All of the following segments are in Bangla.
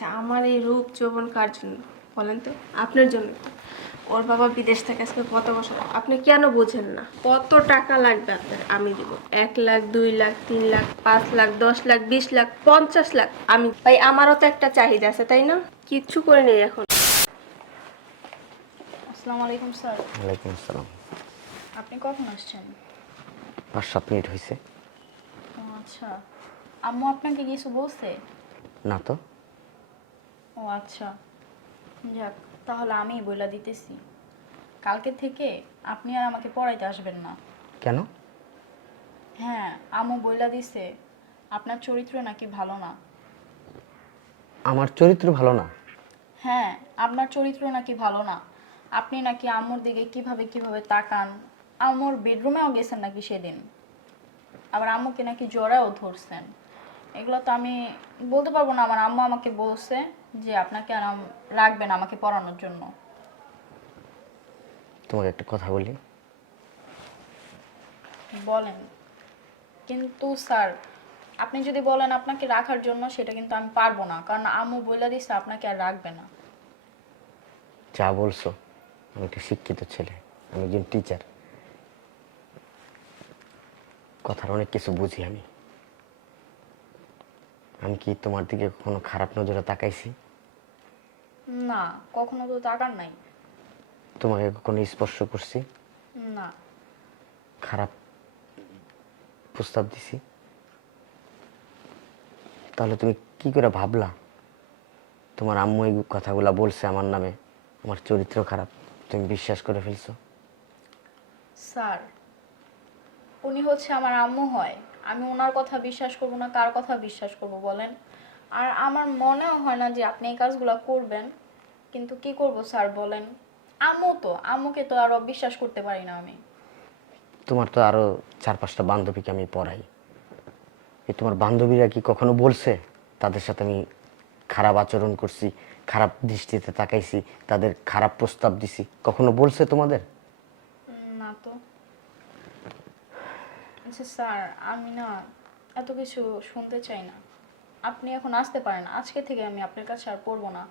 আচ্ছা, আমার এই রূপ যৌবন কার জন্য বলেন তো? আপনার জন্য। ওর বাবা বিদেশ থেকে আজকে কত বছর? আপনি কেন বোঝেন না? কত টাকা লাগবে আপনার? আমি দিব। এক লাখ দুই লাখ তিন লাখ পাঁচ লাখ দশ লাখ বিশ লাখ পঞ্চাশ লাখ। আমি ভাই আমারও তো একটা চাহিদা আছে তাই না? কিচ্ছু করে নেই এখন। আসসালামু আলাইকুম স্যার। ওয়ালাইকুম আসসালাম। আপনি কখন আসছেন? পাঁচ সাত মিনিট হয়েছে আচ্ছা। আম্মু আপনাকে কিছু বলছে? না তো। ও আচ্ছা। যাক তাহলে আমি বইলা দিতেছি। কালকে থেকে আপনি আর আমাকে পড়াইতে আসবেন না। কেন? হ্যাঁ আম্মু বইলা দিছে আপনার চরিত্র নাকি ভালো না। আমার চরিত্র ভালো না? হ্যাঁ আপনার চরিত্র নাকি ভালো না। আপনি নাকি আম্মুর দিকে কীভাবে কীভাবে তাকান আম্মুর বেডরুমেও গেছেন নাকি সেদিন? আবার আম্মুকে নাকি জ্বরেও ধরছেন। এগুলো তো আমি বলতে পারব না আমার আম্মু আমাকে বলছে যে আপনাকে আর আম- রাখবেন আমাকে পড়ানোর জন্য। তোমাকে একটা কথা বলি। বলেন। কিন্তু স্যার আপনি যদি বলেন আপনাকে রাখার জন্য সেটা কিন্তু আমি পারব না কারণ আম্মু বলে দিছে আপনাকে আর রাখবে না। যা বলছো আমি একটা শিক্ষিত ছেলে আমি একজন টিচার কথার অনেক কিছু বুঝি আমি। আমি কি তোমার দিকে কখনো খারাপ নজরে তাকাইছি? না কখনো তো তাকার নাই। তোমাকে কখনো স্পর্শ করছি? না। খারাপ প্রস্তাব দিছি। তাহলে তুমি কি করে ভাবলা? তোমার আম্মু এই কথাগুলা বলছে আমার নামে। আমার চরিত্র খারাপ তুমি বিশ্বাস করে ফেলছো। স্যার উনি হচ্ছে আমার আম্মু হয়। আমি ওনার কথা বিশ্বাস করব না কার কথা বিশ্বাস করব বলেন? আর আমার মনেও হয় না যে আপনি এই কাজগুলো করবেন কিন্তু কি করব স্যার বলেন? আম্মু তো আমুকে তো আর বিশ্বাস করতে পারি না আমি। তোমার তো আরও চার পাঁচটা বান্ধবীকে আমি পড়াই। এই তোমার বান্ধবীরা কি কখনো বলছে? তাদের সাথে আমি খারাপ আচরণ করছি খারাপ দৃষ্টিতে তাকাইছি তাদের খারাপ প্রস্তাব দিছি। কখনো বলছে তোমাদের? না তো। আচ্ছা স্যার, আমি না এত কিছু শুনতে চাই না। আপনি এখন আসতে পারেন, আজকে থেকে আমি আপনার কাছে আর পড়ব না।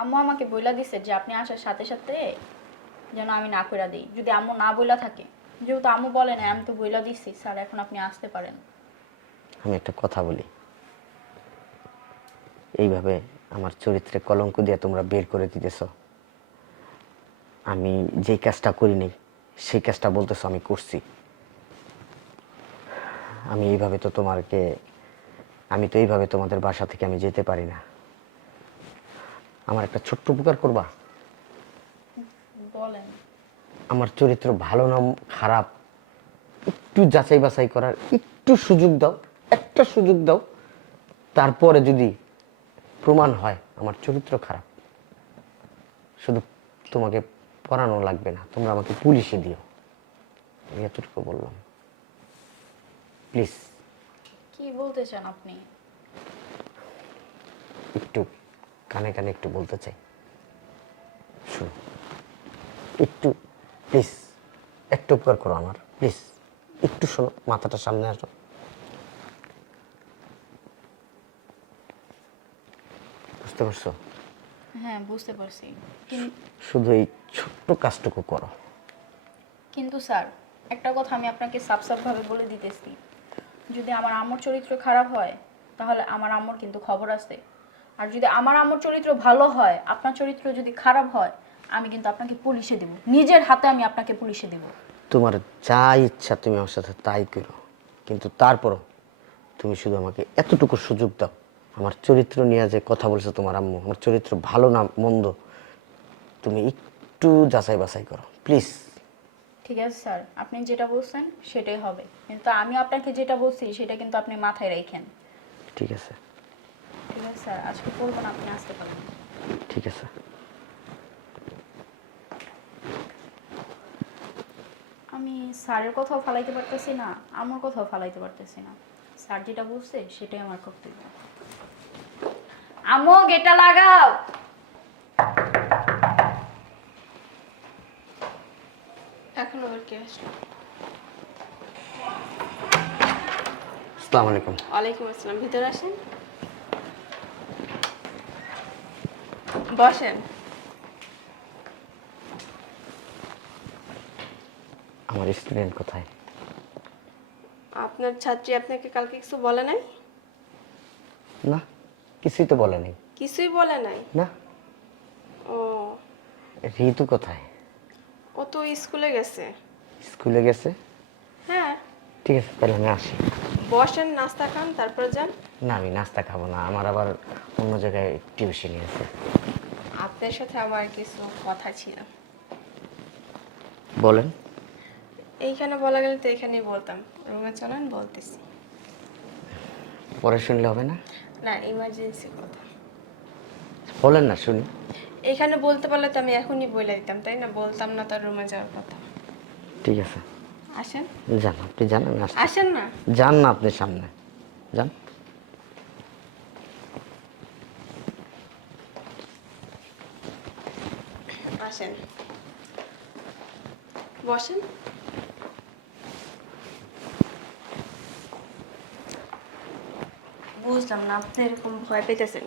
আম্মু আমাকে বইলা দিছে যে আপনি আসার সাথে সাথে যেন আমি না কইরা দিই, যদি আম্মু না বইলা থাকে। যেহেতু আম্মু বলে না আমি তো বইলা দিছি, স্যার, এখন আপনি আসতে পারেন। আমি একটা কথা বলি। এইভাবে আমার চরিত্রে কলঙ্ক দিয়ে তোমরা বের করে দিতেছ। আমি যেই কাজটা করি নাই, সেই কাজটা বলতেছ আমি করছি। আমি এইভাবে তো তোমাকে আমি তো এইভাবে তোমাদের বাসা থেকে আমি যেতে পারি না। আমার একটা ছোট্ট উপকার করবা? বলেন। আমার চরিত্র ভালো না খারাপ একটু যাচাই বাছাই করার একটু সুযোগ দাও একটা সুযোগ দাও তারপরে যদি প্রমাণ হয় আমার চরিত্র খারাপ শুধু তোমাকে পড়ানো লাগবে না তোমরা আমাকে পুলিশে দিও। আমি এতটুকু বললাম। প্লিজ। কি বলতে চান আপনি? একটু কানে কানে একটু বলতে চাই। শুনো একটু প্লিজ একটু উপকার করো আমার প্লিজ। একটু শোনো মাথাটা সামনে আসো। বুঝতে পারছ? হ্যাঁ বুঝতে পারছি। শুধু এই ছোট্ট কাজটুকু করো। কিন্তু স্যার একটা কথা আমি আপনাকে সাফ সাফভাবে বলে দিতেছি। যদি আমার আম্মুর চরিত্র খারাপ হয়, তাহলে আমার আম্মুর কিন্তু খবর আছে। আর যদি আমার আম্মুর চরিত্র ভালো হয়, আপনার চরিত্র যদি খারাপ হয়, আমি কিন্তু আপনাকে পুলিশে দেব। নিজের হাতে আমি আপনাকে পুলিশে দেব। তোমার যা ইচ্ছা তুমি আমার সাথে তাই করো। কিন্তু তারপরও তুমি শুধু আমাকে এতটুকু সুযোগ দাও। আমার চরিত্র নিয়ে যে কথা বলছো তোমার আম্মু, আমার চরিত্র ভালো না, মন্দ, তুমি একটু যাচাই বাছাই করো। প্লিজ। ঠিক আছে স্যার আপনি যেটা বলছেন সেটাই হবে। কিন্তু আমি আপনাকে যেটা বলছি সেটা কিন্তু আপনি মাথায় রাখেন ঠিক আছে। ঠিক আছে স্যার আজকে করবেন আপনি আসতে পারেন। ঠিক আছে। আমি স্যারের কথাও ফালাইতে পারতেছি না আমার কথাও ফালাইতে পারতেছি না। স্যার যেটা বলছে সেটাই আমার কর্তব্য। আমো গেটা লাগাও! এখন কে আসলো? আসসালামু আলাইকুম। ওয়ালাইকুম আসসালাম। ভিতরে আসেন। বসেন। আমার স্টুডেন্ট কোথায়? আপনার ছাত্রী আপনাকে কালকে কিছু বলে নাই? না কিছুই তো বলে নেই। কিছুই বলে নাই? না। ও। ঋতু কোথায়? তো স্কুলে গেছে। স্কুলে গেছে? হ্যাঁ। ঠিক আছে তাহলে আমি আসি। বসেন নাস্তা খান তারপর যান। না আমি নাস্তা খাব না আমার আবার অন্য জায়গায় টিউশনি আছে। আপনার সাথে আমার কিছু কথা ছিল। বলেন। এইখানে বলা গেলে তো এখানেই বলতাম। রুমে চলেন বলতেছি। পরে শুনলে হবে না? না ইমার্জেন্সি কথা। বলেন না শুনি। এখানে বলতে পারলে তো আমি এখনই বলে দিতাম তাই না? বলতাম না তার রুমে যাওয়ার কথা। ঠিক আছে। আসেন। যান আপনি যান আমি আসছি। আসেন না? যান না আপনি সামনে। যান। আসেন। বসেন। বুঝলাম না আপনি এরকম ভয় পেতেছেন।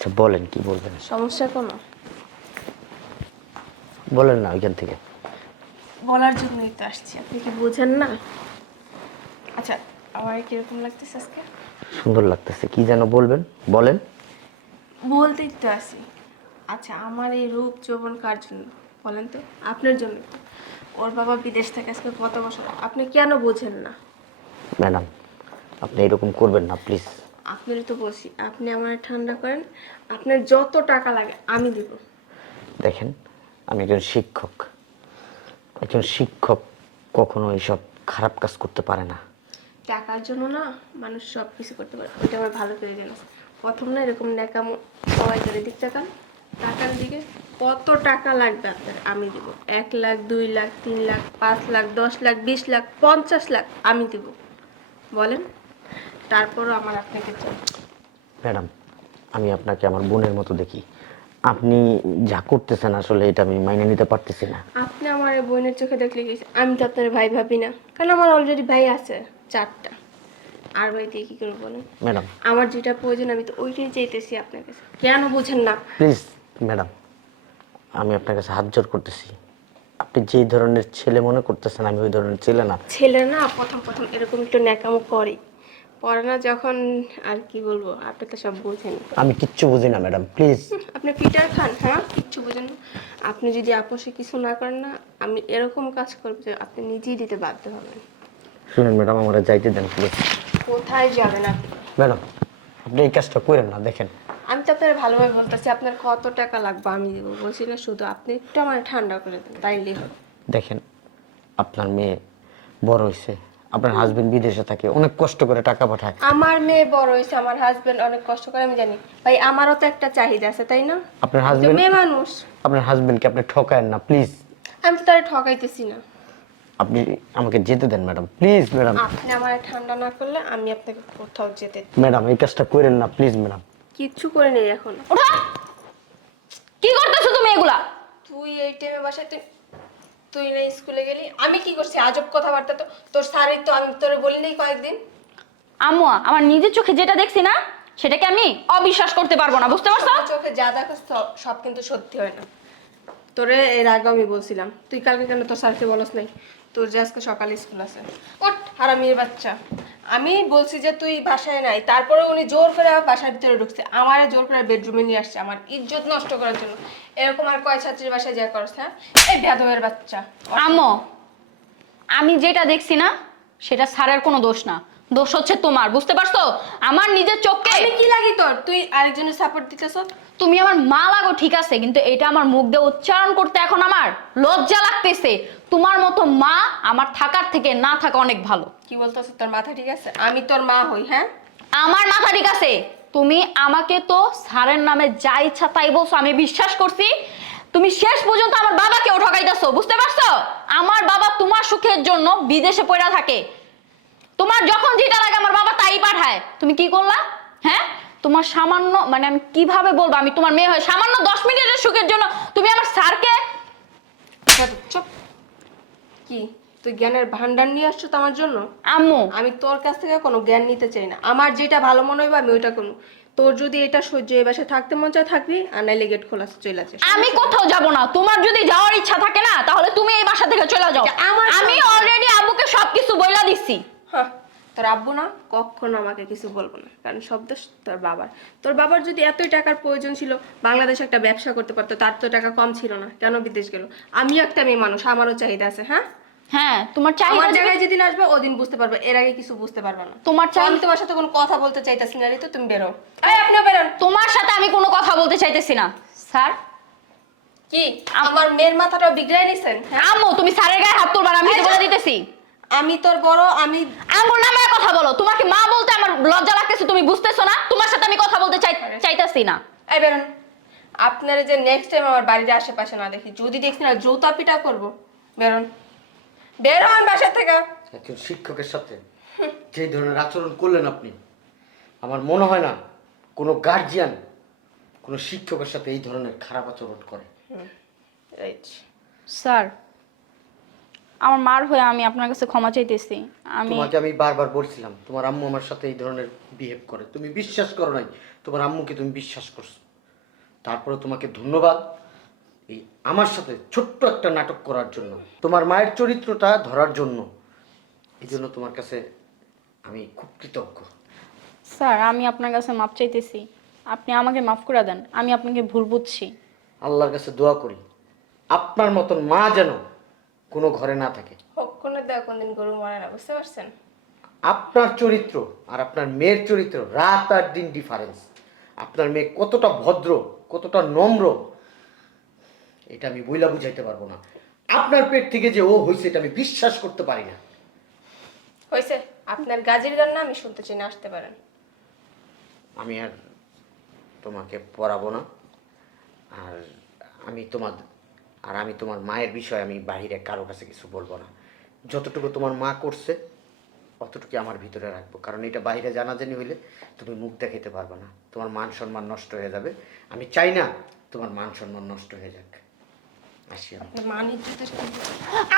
আচ্ছা বলেন কি বলবেন? সমস্যা কোনো? বলেন না ওইখান থেকে। বলার জন্যই তো আসছি। আপনি কি বুঝেন না? আচ্ছা আমার কীরকম লাগতেছে আজকে? সুন্দর লাগতেছে কি যেন বলবেন? বলেন। বলতেই তো আসি আচ্ছা আমার এই রূপ যৌবন কার জন্য? বলেন তো আপনার জন্য ওর বাবা বিদেশ থেকে আজকে কত বছর আপনি কেন বোঝেন না? ম্যাডাম আপনি এরকম করবেন না প্লিজ। আপনারই তো বলছি আপনি আমার ঠান্ডা করেন আপনার যত টাকা লাগে আমি দিব। দেখেন আমি একজন শিক্ষক। একজন শিক্ষক কখনো এইসব খারাপ কাজ করতে পারে না। টাকার জন্য না মানুষ সব কিছু করতে পারে। ওইটা আমার ভালো করে জানো। প্রথম না এরকম ন্যাকামো সবাই করে দিক টাকা টাকার দিকে কত টাকা লাগবে আপনার আমি দিব। এক লাখ দুই লাখ তিন লাখ পাঁচ লাখ দশ লাখ বিশ লাখ পঞ্চাশ লাখ আমি দিব। বলেন? তারপরও আমার আপনাকে চাই। ম্যাডাম আমি আপনাকে আমার বোনের মতো দেখি। আপনি যা করতেছেন আসলে এটা আমি মাইনে নিতে পারতেছি না। আপনি আমার বোনের চোখে দেখলে কি আমি তো আপনার ভাই ভাবি না। কারণ আমার অলরেডি ভাই আছে চারটা। আর ভাই দিয়ে কী করব বলেন? ম্যাডাম। আমার যেটা প্রয়োজন আমি তো ওইটাই চাইতেছি আপনার কাছে। কেন বোঝেন না? প্লিজ ম্যাডাম আমি আপনার কাছে হাত জোর করতেছি। আপনি যেই ধরনের ছেলে মনে করতেছেন আমি ওই ধরনের ছেলে না। ছেলে না প্রথম প্রথম এরকম একটু ন্যাকামো করে। পরে না যখন আর কি বলব আপনি তো সব বোঝেন। আমি কিচ্ছু বুঝি না ম্যাডাম প্লিজ। আপনি পিটার খান হ্যাঁ? কিচ্ছু বোঝেন না। আপনি যদি আপোষে কিছু না করেন না আমি এরকম কাজ করব যে আপনি নিজেই দিতে বাধ্য হবেন। শুনুন ম্যাডাম আমার যাইতে দেন প্লিজ। কোথায় যাবেন আপনি? ম্যাডাম আপনি এই কাজটা করেন না দেখেন। আমি তো আপনার ভালোভাবে বলতেছি আপনার কত টাকা লাগবে আমি দেবো বলছি না শুধু আপনি একটু আমার ঠান্ডা করে দেন তাইলেই হবে। দেখেন আপনার মেয়ে বড় হয়েছে আপনার হাজবেন্ড বিদেশে থাকে অনেক কষ্ট করে টাকা পাঠায়। আমার মেয়ে বড় হয়েছে আমার হাজবেন্ড অনেক কষ্ট করে আমি জানি। ভাই আমারও তো একটা চাহিদা আছে তাই না? আপনার হাজবেন্ড মেয়ে মানুষ। আপনার হাজবেন্ডকে আপনি ঠকায়েন না প্লিজ আমি তো তারা ঠকাইতেছি না। আপনি আমাকে যেতে দেন ম্যাডাম প্লিজ ম্যাডাম আপনি আমার ঠান্ডা না করলে আমি আপনাকে কোথাও যেতে ম্যাডাম এই কাজটা করেন না প্লিজ ম্যাডাম কিচ্ছু করে নেই এখন। ওঠা! কি করতেছো তুমি এগুলা? তুই এই টাইমে বাসায় তুই তুই না স্কুলে গেলি? আমি কি করছি? আজব কথাবার্তা তো। তোর স্যারই তো আমি তোরে বলি নাই কয়েকদিন। আম্মু আমার নিজের চোখে যেটা দেখছি না সেটাকে আমি অবিশ্বাস করতে পারব না বুঝতে পারছ? চোখে যা দেখো সব- কিন্তু সত্যি হয় না। তোরে এর আগে আমি বলছিলাম তুই কালকে কেন তোর স্যারকে বলস নাই? তোর যে আজকে সকালে স্কুল আছে। ওট হারামির বাচ্চা। আমি বলছি যে তুই বাসায় নাই তারপরে উনি জোর করে বাসার ভিতরে ঢুকছে আমারে জোর করে বেডরুমে নিয়ে আসছে আমার ইজ্জত নষ্ট করার জন্য। এরকম আর কয় ছাত্রীর বাসায় যা করছে হ্যাঁ? এই বেদবের বাচ্চা। আম্মু আমি যেটা দেখছি না সেটা স্যারের কোনো দোষ না। দোষ হচ্ছে তোমার বুঝতে পারছ? আমার নিজের চোখকে আমি কি লাগি তোর? তুই আরেকজনের সাপোর্ট দিতেছ? তুমি আমার মা লাগো ঠিক আছে কিন্তু এটা আমার মুখ দিয়ে উচ্চারণ করতে এখন আমার লজ্জা লাগতেছে। তোমার মতো মা আমার থাকার থেকে না থাকা অনেক ভালো। কি বলতেছ তোর মাথা ঠিক আছে? আমি তোর মা হই হ্যাঁ? আমার মাথা ঠিক আছে। তুমি আমাকে তো স্যারের নামে যা ইচ্ছা তাই বলছো আমি বিশ্বাস করছি। তুমি শেষ পর্যন্ত আমার বাবাকেও ঠকাইতেছো বুঝতে পারছ? আমার বাবা তোমার সুখের জন্য বিদেশে পড়া থাকে। তোমার যখন যেটা লাগে আমার বাবা তাই পাঠায়। তুমি কি করলা? হ্যাঁ? তোমার সামান্য মানে আমি কীভাবে বলব? আমি তোমার মেয়ে হয়ে সামান্য দশ মিনিটের সুখের জন্য তুমি আমার স্যারকে চুপ। কি? তুই জ্ঞানের ভান্ডার নিয়ে আসছো তো আমার জন্য? আম্মু। আমি তোর কাছ থেকে কোনো জ্ঞান নিতে চাই না। আমার যেটা ভালো মনে হইবে আমি ওইটা করব। তোর যদি এটা সহ্য এই বাসায় থাকতে মন চায় থাকবি আর নাইলে গেট খোলা চলে যাচ্ছে আমি কোথাও যাব না। তোমার যদি যাওয়ার ইচ্ছা থাকে না তাহলে তুমি এই বাসা থেকে চলে যাও। এটা আমি অলরেডি আব্বুকে সবকিছু বইলা দিচ্ছি হ্যাঁ। তোর আব্বু না কখনো আমাকে কিছু বলব না কারণ সব দোষ তোর বাবার। তোর বাবার যদি এতই টাকার প্রয়োজন ছিল বাংলাদেশে একটা ব্যবসা করতে পারতো তার তো টাকা কম ছিল না কেন বিদেশ গেল? আমিও একটা মেয়ে মানুষ আমারও চাহিদা আছে হ্যাঁ? হ্যাঁ তোমার চাহিদা আমার জায়গায় যেদিন আসবে ওদিন বুঝতে পারবে এর আগে কিছু বুঝতে পারবে না। তোমার চাই আমি তোমার সাথে কোনো কথা বলতে চাইতেছি না তো তুমি বেরো। এই আপনিও বেরোন। তোমার সাথে আমি কোনো কথা বলতে চাইতেছি না। স্যার? কি? আমার মেয়ের মাথাটা বিগড়াই নিছেন হ্যাঁ? আম্মু তুমি স্যারের গায়ে হাত তুলবা না, আমি বলে দিতেছি। আমি তোর বড় আমি আম্মুর নামে কথা বলো। তোমাকে মা বলতে আমার লজ্জা লাগতেছে তুমি বুঝতেছো না? তোমার সাথে আমি কথা বলতে চাই চাইতেছি না। এই বেরোন। আপনারা যে নেক্সট টাইম আমার বাড়ির আশেপাশে না দেখি যদি দেখছি না জুতা পিটা করব। বেরোন। বেরোন বাসা থেকে। একজন শিক্ষকের সাথে। যে ধরনের আচরণ করলেন আপনি আমার মনে হয় না কোনো গার্জিয়ান কোনো শিক্ষকের সাথে এই ধরনের খারাপ আচরণ করে। রাইট স্যার আমার মার হয়ে আমি আপনার কাছে ক্ষমা চাইতেছি। আমি তোমাকে আমি বারবার বলছিলাম তোমার আম্মু আমার সাথে এই ধরনের বিহেভ করে। তুমি বিশ্বাস করো নাই তোমার আম্মুকে তুমি বিশ্বাস করছ। তারপরে তোমাকে ধন্যবাদ এই আমার সাথে ছোট্ট একটা নাটক করার জন্য। তোমার মায়ের চরিত্রটা ধরার জন্য। এই জন্য তোমার কাছে আমি খুব কৃতজ্ঞ। স্যার আমি আপনার কাছে মাপ চাইতেছি। আপনি আমাকে মাফ করে দেন আমি আপনাকে ভুল বুঝছি। আল্লাহর কাছে দোয়া করি আপনার মতন মা যেন কোনো ঘরে না থাকে। দেওয়া কোনদিন গরু মারে না বুঝতে পারছেন? আপনার চরিত্র আর আপনার মেয়ের চরিত্র রাত আর দিন ডিফারেন্স আপনার মেয়ে কতটা ভদ্র কতটা নম্র এটা আমি বইলা বুঝাইতে পারব না। আপনার পেট থেকে যে ও হয়েছে এটা আমি বিশ্বাস করতে পারি না। হয়েছে আপনার গাজির গান না আমি শুনতে চাই না আসতে পারেন। আমি আর তোমাকে পড়াবো না। আর আমি তোমার আর আমি তোমার মায়ের বিষয়ে আমি বাহিরে কারও কাছে কিছু বলব না। যতটুকু তোমার মা করছে অতটুকু আমার ভিতরে রাখব। কারণ এটা বাইরে জানাজানি হইলে তুমি মুখ দেখাতে পারবে না। তোমার মান সম্মান নষ্ট হয়ে যাবে। আমি চাই না তোমার মান সম্মান নষ্ট হয়ে যাক। আসি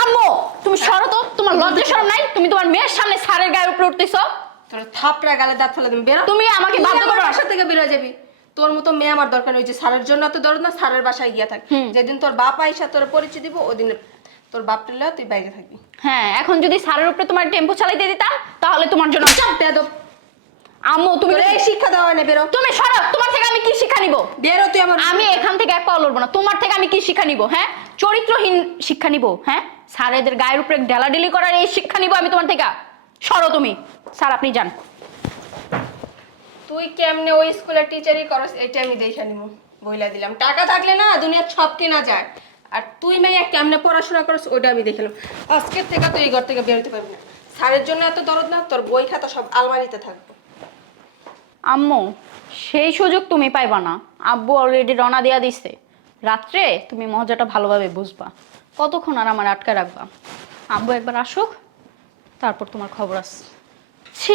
আম্মু তুমি সরো তো। তোমার লজ্জা শরম নাই। তুমি তোমার মেয়ের সামনে স্যারের গায়ে উপরে উঠতেছো। তোর থাপড়া গালে দাঁত ফেলে তুমি বেরো। তুমি আমাকে বাধ্য করো। বাসা থেকে বেরো যাবি। তোর মতো মেয়ে আমার দরকার হয়েছে সারের জন্য এত দরদ না সারের বাসায় গিয়া থাক। যেদিন তোর বাপ আইসা তোর পরিচয় দিব ওদিন তোর বাপ টেলে তুই বাইরে থাকবি। হ্যাঁ এখন যদি স্যারের উপরে তোমার টেম্পো চালাইতে দিতাম তাহলে তোমার জন্য বেদব আম্মু তুমি এই শিক্ষা হয় না বেরো। তুমি সরো তোমার থেকে আমি কি শিক্ষা নিব? বেরো তুই আমার আমি এখান থেকে এক পাও লড়বো না তোমার থেকে আমি কি শিক্ষা নিব হ্যাঁ? চরিত্রহীন শিক্ষা নিব হ্যাঁ? স্যারেদের গায়ের উপরে ডেলাডেলি করার এই শিক্ষা নিব আমি তোমার থেকে। সরো তুমি। স্যার আপনি যান। তুই কেমনে ওই স্কুলের টিচারই করস, এটা আমি দেখে নিব, বইলা দিলাম। টাকা থাকলে না দুনিয়ার সব কেনা যায়। আর তুই মেয়ে কেমনে পড়াশোনা করস ওইটা আমি দেখলাম আজকের থেকে তুই ঘর থেকে বেরোতে পারবি না। স্যারের জন্য এত দরদ না, তোর বই খাতা সব আলমারিতে থাকবে। আম্মু, সেই সুযোগ তুমি পাইবা না। আব্বু অলরেডি রওনা দেয়া দিছে। রাত্রে তুমি মজাটা ভালোভাবে বুঝবা। কতক্ষণ আর আমার আটকে রাখবা? আব্বু একবার আসুক, তারপর তোমার খবর আছে। ছি!